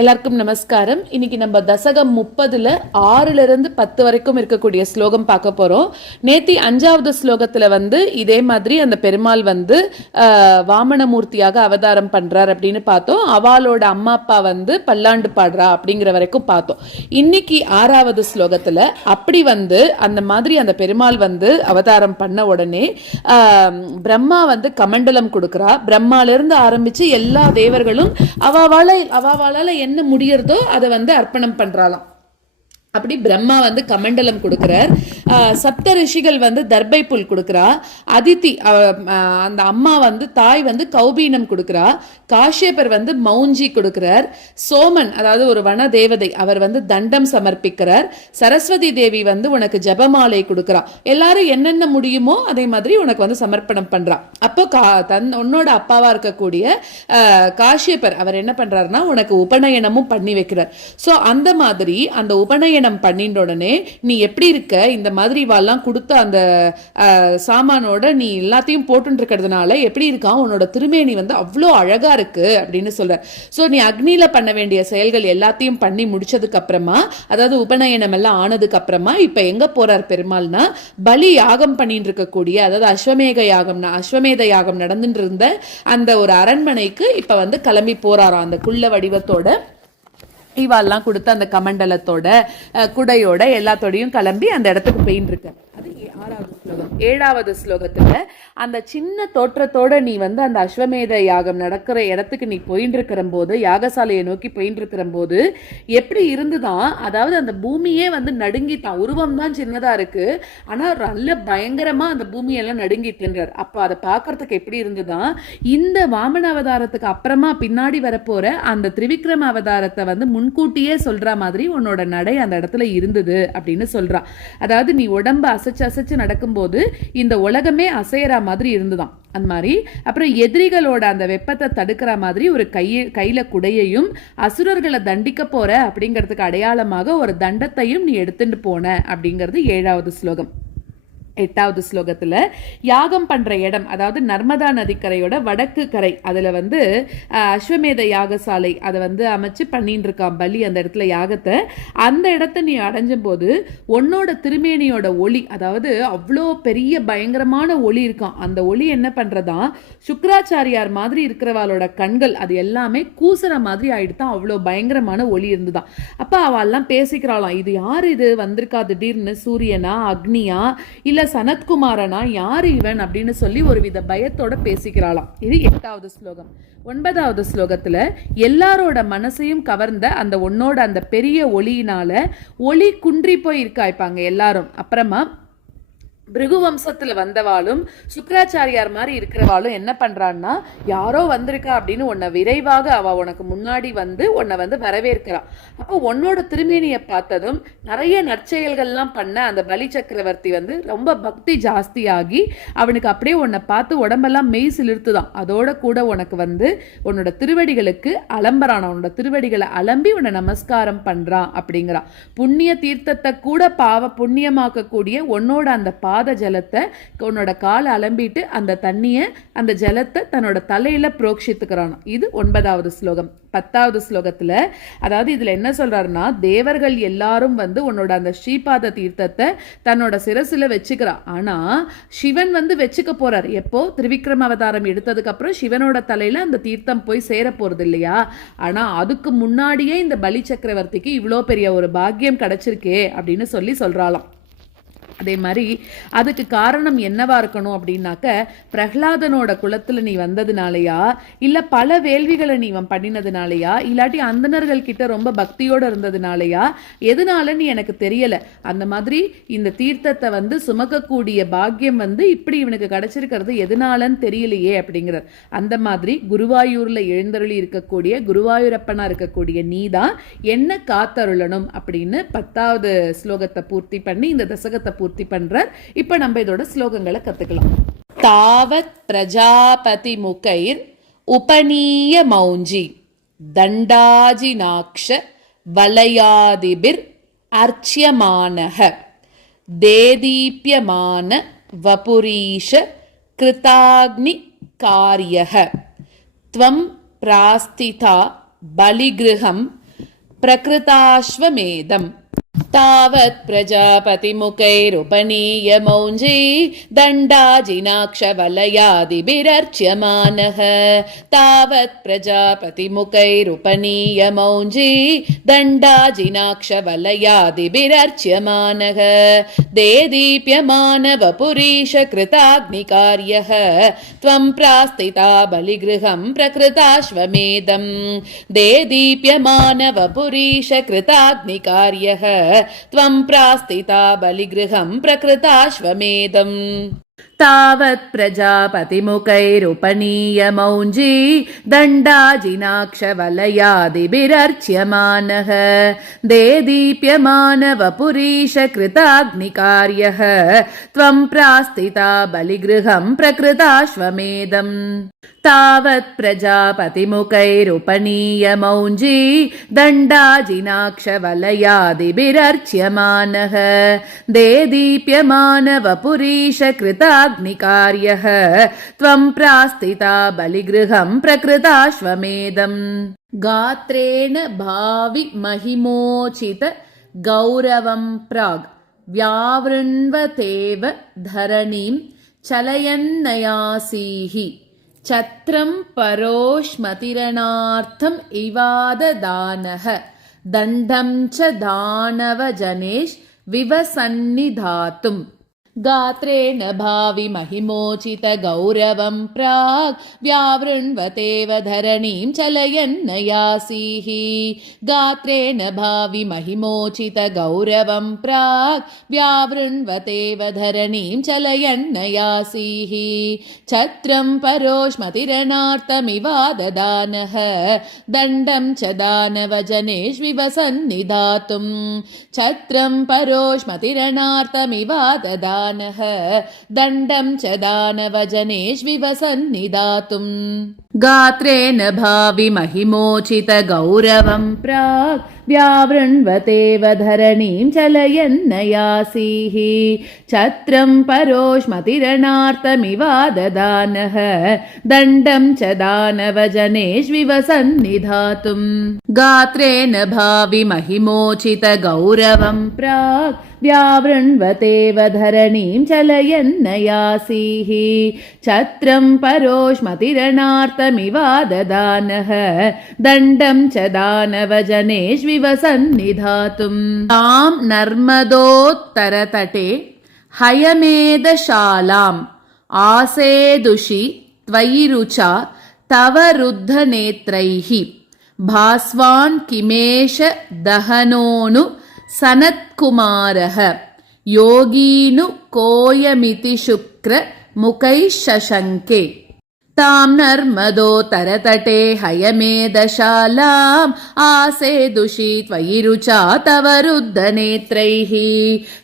எல்லாருக்கும் நமஸ்காரம். இன்னைக்கு நம்ம தசகம் 30ல 6லிருந்து 10 வரைக்கும் இருக்கக்கூடிய ஸ்லோகம் பார்க்க போறோம். நேத்தி 5வது ஸ்லோகத்துல இதே மாதிரி அந்த பெருமாள் வாமனமூர்த்தியாக அவதாரம் பண்றார் அப்படின்னு பார்த்தோம். அவளோட அம்மா அப்பா பல்லாண்டு பாடுறா அப்படிங்கிற வரைக்கும் பார்த்தோம். இன்னைக்கு 6வது ஸ்லோகத்துல அப்படி அந்த மாதிரி அந்த பெருமாள் அவதாரம் பண்ண உடனே பிரம்மா கமண்டலம் கொடுக்கிறா. பிரம்மால இருந்து ஆரம்பிச்சு எல்லா தேவர்களும் அவாவால என்ன முடியறதோ அதை அர்ப்பணம் பண்றாளாம். அப்படி பிரம்மா கமண்டலம் கொடுக்கிறார். சப்த ரிஷிகள் தர்பை புல் கொடுக்கிறா. அதித்தி அந்த அம்மா தாய் கௌபீனம் கொடுக்கிறா. காஷ்யபர் மௌஞ்சி கொடுக்கிறார். சோமன் அதாவது ஒரு வன தேவதை அவர் தண்டம் சமர்ப்பிக்கிறார். சரஸ்வதி தேவி உனக்கு ஜபமாலை கொடுக்கிறா. எல்லாரும் என்னென்ன முடியுமோ அதே மாதிரி உனக்கு சமர்ப்பணம் பண்றா. அப்போ உன்னோட அப்பாவா இருக்கக்கூடிய காஷ்யபர் அவர் என்ன பண்றாருன்னா உனக்கு உபநயனமும் பண்ணி வைக்கிறார். சோ அந்த மாதிரி அந்த உபநயனம் பண்ணிட்ட உடனே நீ எப்படி இருக்க, இந்த மாதிரி வாலாம் கொடுத்த அந்த சாமானோட நீ எல்லாத்தையும் போட்டு இருக்கிறதுனால எப்படி இருக்கான், உன்னோட திருமேனி அவ்வளோ அழகா இருக்கு அப்படின்னு சொல்ற. சோ நீ அக்னியில பண்ண வேண்டிய செயல்கள் எல்லாத்தையும் பண்ணி முடிச்சதுக்கு அப்புறமா, அதாவது உபநயனம் எல்லாம் ஆனதுக்கு அப்புறமா இப்ப எங்க போறார் பெருமாள்னா பலி யாகம் பண்ணிட்டு இருக்கக்கூடிய, அதாவது அஸ்வமேத யாகம் நடந்துட்டு இருந்த அந்த ஒரு அரண்மனைக்கு இப்ப கிளம்பி போறாராம். அந்த குள்ள வடிவத்தோட இவாள்லாம் கொடுத்த அந்த கமண்டலத்தோட குடையோட எல்லாத்தோடையும் கிளம்பி அந்த இடத்துக்கு போயின்னு இருக்க. அது 6வது ஸ்லோகம். 7வது ஸ்லோகத்துல அந்த சின்ன தோற்றத்தோட நீ அந்த அஸ்வமேத யாகம் நடக்கிற இடத்துக்கு நீ போயின்னு இருக்கிற போது, யாகசாலையை நோக்கி போயின்னு இருக்கிற போது எப்படி இருந்துதான், அதாவது அந்த பூமியே நடுங்கித்தான். உருவம் தான் சின்னதா இருக்கு, ஆனா நல்ல பயங்கரமா அந்த பூமியெல்லாம் நடுங்கிட்டுன்றார். அப்ப அதை பார்க்கறதுக்கு எப்படி இருந்துதான், இந்த வாமன அவதாரத்துக்கு அப்புறமா பின்னாடி வரப்போற அந்த திரிவிக்ரம அவதாரத்தை முன்கூட்டியே சொல்ற மாதிரி உன்னோட நடை அந்த இடத்துல இருந்தது அப்படின்னு சொல்றா. அதாவது நீ உடம்ப அசைச்சு நடக்கும்போது இந்த உலகமே அசையற மாதிரி இருந்துதான் அந்த மாதிரி. அப்புறம் எதிரிகளோட அந்த வெப்பத்தை தடுக்கிற மாதிரி ஒரு கையில குடையையும், அசுரர்களை தண்டிக்க போற அப்படிங்கிறதுக்கு அடையாளமாக ஒரு தண்டத்தையும் நீ எடுத்துட்டு போன அப்படிங்கிறது 7வது ஸ்லோகம். 8வது ஸ்லோகத்துல யாகம் பண்ற இடம், அதாவது நர்மதா நதிக்கரையோட வடக்கு கரை, அதுல அஸ்வமேத யாகசாலை அதை அமைச்சு பண்ணிட்டு இருக்கான் பலி அந்த இடத்துல யாகத்தை. அந்த இடத்த நீ அடைஞ்சும் போது உன்னோட திருமேனியோட ஒளி, அதாவது அவ்வளோ பெரிய பயங்கரமான ஒளி இருக்கான். அந்த ஒளி என்ன பண்றதா, சுக்கராச்சாரியார் மாதிரி இருக்கிறவாளோட கண்கள் அது எல்லாமே கூசுற மாதிரி ஆயிடுதான். அவ்வளோ பயங்கரமான ஒளி இருந்துதான். அப்ப அவெல்லாம் பேசிக்கிறாளாம், இது யார், இது வந்திருக்கா திடீர்னு, சூரியனா அக்னியா இல்ல சனத்குமாரனா, யார் இவன் அப்படின்னு சொல்லி ஒரு வித பயத்தோட பேசிக்கிறாளாம். இது 8வது ஸ்லோகம். 9வது ஸ்லோகத்துல எல்லாரோட மனசையும் கவர்ந்த அந்த உன்னோட அந்த பெரிய ஒளியினால ஒளி குன்றி போய் இருக்காய்ப்பாங்க எல்லாரும். அப்புறமா பிருகு வம்சத்துல வந்தவாளும் சுக்கராச்சாரியார் மாதிரி இருக்கிறவாளும் என்ன பண்றான்னா, யாரோ வந்திருக்கா அப்படின்னு உன்னை விரைவாக அவ உனக்கு முன்னாடி உன்னை வரவேற்கிறா. அப்போ உன்னோட திருமேனியை பார்த்ததும் நிறைய நற்செயல்கள்லாம் பண்ண அந்த பலி சக்கரவர்த்தி ரொம்ப பக்தி ஜாஸ்தியாகி அவனுக்கு அப்படியே உன்னை பார்த்து உடம்பெல்லாம் மெய் சிலிர்த்துதான். அதோட கூட உனக்கு உன்னோட திருவடிகளுக்கு அலம்பரான, உன்னோட திருவடிகளை அலம்பி உன்னை நமஸ்காரம் பண்றான் அப்படிங்கிறான். புண்ணிய தீர்த்தத்தை கூட புண்ணியமாக்க கூடிய உன்னோட அந்த பாத ஜலத்தை உன்னோட காலை அலம்பிட்டு அந்த தண்ணிய அந்த ஜலத்தை தன்னோட தலையில புரோக்ஷித்துக்கிறான். இது 9வது ஸ்லோகம். 10வது ஸ்லோகத்துல அதாவது இதுல என்ன சொல்றாருன்னா, தேவர்கள் எல்லாரும் உன்னோட அந்த ஸ்ரீபாத தீர்த்தத்தை தன்னோட சிரசுல வச்சுக்கிறான். ஆனா சிவன் வச்சுக்க போறார். எப்போ திரிவிக்ரம அவதாரம் எடுத்ததுக்கு அப்புறம் சிவனோட தலையில அந்த தீர்த்தம் போய் சேர போறது இல்லையா. ஆனா அதுக்கு முன்னாடியே இந்த பலி சக்கரவர்த்திக்கு இவ்வளோ பெரிய ஒரு பாக்கியம் கிடைச்சிருக்கே அப்படின்னு சொல்றாளாம். அதே மாதிரி அதுக்கு காரணம் என்னவா இருக்கணும் அப்படின்னாக்க, பிரகலாதனோட குலத்துல நீ வந்ததுனாலயா, இல்ல பல வேள்விகளை நீ பண்ணினதுனாலயா, இல்லாட்டி அந்தணர்கள் கிட்ட ரொம்ப பக்தியோட இருந்ததுனாலயா, எதனால நீ எனக்கு தெரியல. அந்த மாதிரி இந்த தீர்த்தத்தை சுமக்கக்கூடிய பாக்கியம் இப்படி இவனுக்கு கிடைச்சிருக்கிறது எதனாலன்னு தெரியலையே அப்படிங்கிறார். அந்த மாதிரி குருவாயூர்ல எழுந்தருளி இருக்கக்கூடிய குருவாயூரப்பனா இருக்கக்கூடிய நீதான் என்ன காத்தருளணும் அப்படின்னு 10வது ஸ்லோகத்தை பூர்த்தி பண்ணி இந்த தசகத்தை பூர்த்தி பண்றார். இப்ப நம்ம இதோட ஸ்லோகங்களை கத்துக்கலாம். தாவத் பிரஜாபதி முகைர் உபநீய மௌஞ்சி தண்டாஜிநாக்ஷ வலயாதிபிர் அர்ச்சியமானஹ தேதீப்யமான வபுரீஷ கிருதாக்னி காரியः त्वं प्रास्थिता बलिगृहं प्रकृताश्वमेधम् तावत् प्रजापतिमुखैरुपनीय मौञ्जी दण्डाजिनाक्षवलयादिभिरर्च्यमानः तावत् प्रजापतिमुखैरुपनीय मौञ्जी दण्डाजिनाक्षवलयादिभिरर्च्यमानः देदीप्यमानवपुरीश कृताग्निकार्यः त्वं प्रास्थिता बलिगृहं प्रकृताश्वमेधम् देदीप्यमानवपुरीश कृताग्निकार्यः त्वं प्रास्थिता बलिगृहं प्रकृताश्वमेधम् तावत् प्रजापतिमुखैरुपनीय मौञ्जी दण्डाजिनाक्षवलयादिभिरर्च्यमानः देदीप्यमानवपुरीश कृताग्निकार्यः त्वं प्रास्थिता बलिगृहं प्रकृताश्वमेधम् तावत् प्रजापतिमुखैरुपनीय मौञ्जी दण्डाजिनाक्षवलयादिभिरर्च्यमानः देदीप्यमानवपुरीश कृताग्निकार्यः त्वं प्रास्थिता बलिगृहं प्रकृताश्वमेधम् गात्रेण भावि महिमोचित गौरवं प्राग् व्यावृण्वतेव धरणीं चलयन्नयासीः छत्रं परोष्मतिरणार्थम् इवाददानः दण्डं च दानवजनेष् विवसन्निधातुम् गात्रेण भावि महिमोचित गौरवं प्राग् व्यावृण्वतेव धरणीं चलयन्नयासीः गात्रेण भावि महिमोचित गौरवं प्राग् व्यावृण्वतेव धरणीं चलयन्नयासीः छत्रं परोष्मतिरणार्थमिवाददानः दण्डं च दानवजनेष्विवसन्निधातुम् छत्रं परोष्मतिरणार्थमिवाददानः दण्डं च दानवजनेष्विवसन्निधातुम् गात्रेण भावि महिमोचित गौरवं प्राग् व्यावृण्वतेव धरणीं चलयन्नयासीः छत्रं परोष्मतिरणार्थमिवाददानः दण्डं च दानवजनेष्विवसन्निधातुम् गात्रेण भावि महिमोचित गौरवं प्राग् व्यावृण्वतेव धरणीं चलयन्नयासीः छत्रं परोष्मतिरणार्थमिवाददानः दण्डं च दानवजनेष्विवसन्निधातुम् तां नर्मदोत्तरतटे हयमेधशालाम् आसेदुषि त्वयि रुचा तव रुद्धनेत्रैः भास्वान् किमेष दहनोनु सनत्कुमारः योगीनु कोयमिति शुक्र मुखैः शशङ्के तां नर्मदोत्तरतटे हयमेधशालाम् आसेदुषि त्वयि रुचा तव रुद्धनेत्रैः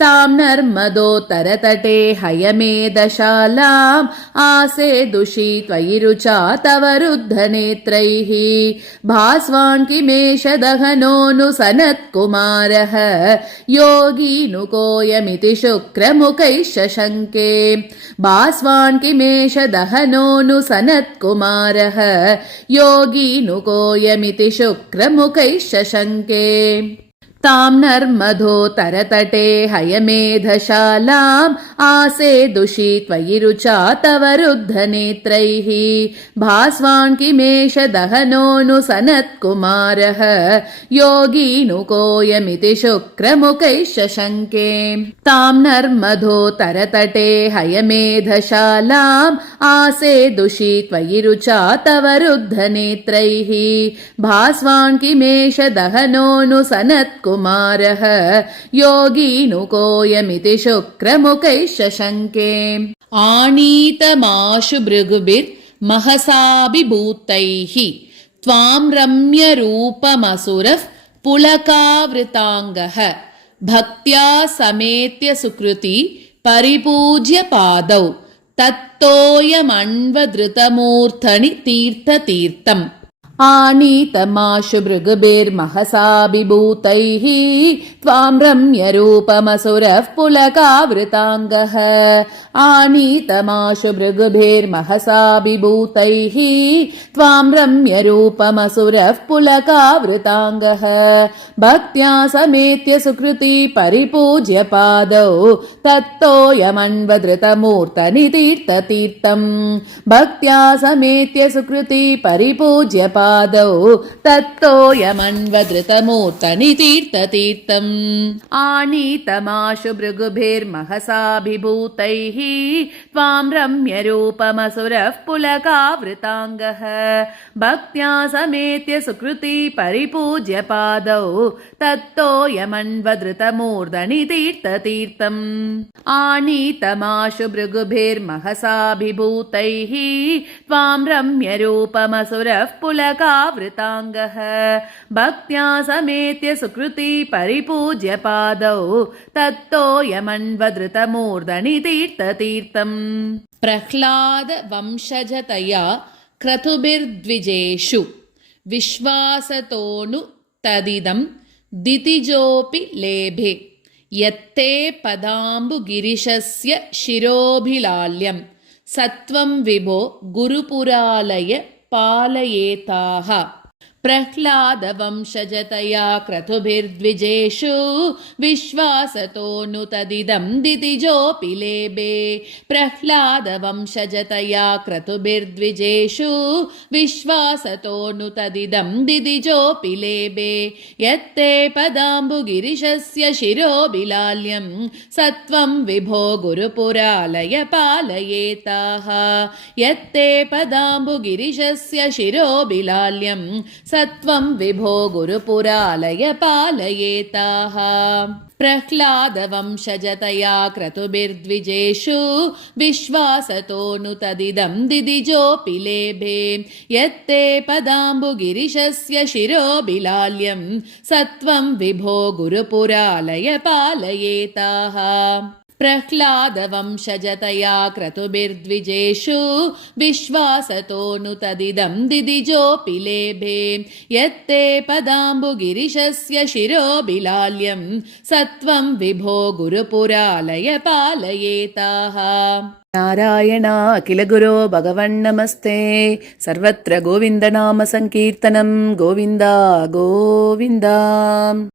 तां नर्मदोत्तरतटे हयमेधशालाम् आसेदुषि त्वयि रुचा तव रुद्धनेत्रैः भास्वान् किमेष दहनोनु सनत्कुमारः योगीनु कोयमिति शुक्रमुखैः शशङ्के भास्वान् किमेष दहनोनु सनत्कुमारः योगीनु कोयमिति शुक्रमुखैः शशङ्के तां नर्मदोत्तरतटे हयमेधशालाम् आसेदुषि त्वयि रुचा तव रुद्धनेत्रैः भास्वान् किमेष दहनोनु सनत्कुमारः योगीनु कोयमिति शुक्रमुखैः शशङ्के तां नर्मदोत्तरतटे हयमेधशालाम् आसेदुषि त्वयि रुचा तव रुद्धनेत्रैः भास्वान् किमेष दहनोनु सनत्कुमारः योगीनु कोयमिति शुक्रमुखैः शशङ्के आनीतमाशु भृगुभिर्महसाभिभूतैः त्वां रम्यरूपमसुरः पुलकावृताङ्गः भक्त्या समेत्य सुकृति परिपूज्य पादौ तत्तोयमण्वधृतमूर्धनि तीर्थतीर्थम् आनीतमाशु भृगुभिर्महसाभिभूतैः त्वां रम्यरूपमसुरः पुलकावृताङ्गः आनीतमाशु भृगुभिर्महसाभिभूतैः त्वां रम्यरूपमसुरः पुलकावृताङ्गः भक्त्या समेत्य सुकृती परिपूज्य पादौ तत्तोयमन्वधृतमूर्तनितीर्थतीर्थम् भक्त्या समेत्य सुकृती परिपूज्य पादौ तत्तोयमन्वधृतमूर्तनितीर्थतीर्थम् आनीतमाशु भृगुभिर्महसाभिभूतैः त्वां रम्यरूपमसुरः पुलकावृताङ्गः भक्त्या समेत्य सुकृती परिपूज्य पादौ तत्तोयमन्वधृतमूर्धनितीर्थतीर्थम् आनीतमाशु भृगुभिर्महसाभिभूतैः त्वां रम्यरूपमसुरः पुलकावृताङ्गः भक्त्या समेत्य सुकृती परिपूज्य पादौ तत्तोयमन्वधृतमूर्धनितीर्थतीर्थम् प्रह्लादवंशजतया क्रतुभिर्द्विजेषु विश्वासतोनु तदिदं दितिजोऽपि लेभे यत्ते पदाम्बुगिरिशस्य शिरोभिलाल्यं सत्वं विभो गुरुपुरालय पालयेताः प्रह्लादवंशजतया क्रतुभिर्द्विजेषु विश्वासतोनु तदिदं दितिजोऽपि लेभे प्रह्लादवंशजतया क्रतुभिर्द्विजेषु विश्वासतोनु तदिदं दितिजोऽपि लेभे यत्ते पदाम्बुगिरिशस्य शिरोभिलाल्यं सत्वं विभो गुरुपुरालय पालयेताः यत्ते पदाम्बुगिरिशस्य शिरोभिलाल्यं सत्वं विभो गुरुपुरालय पालयेताः प्रह्लादवंशजतया क्रतुभिर्द्विजेषु विश्वासतोनु तदिदं दितिजोऽपि लेभे यत्ते पदाम्बुगिरिशस्य शिरोभिलाल्यं सत्वं विभो गुरुपुरालय पालयेताः प्रह्लादवंशजतया क्रतुभिर्द्विजेषु विश्वासतोनु तदिदं दितिजोऽपि लेभे यत्ते पदाम्बुगिरिशस्य शिरोभिलाल्यं सत्वं विभो गुरुपुरालय पालयेताः नारायण अखिल गुरो भगवन्नमस्ते सर्वत्र गोविन्दनाम संकीर्तनं गोविन्द गोविन्द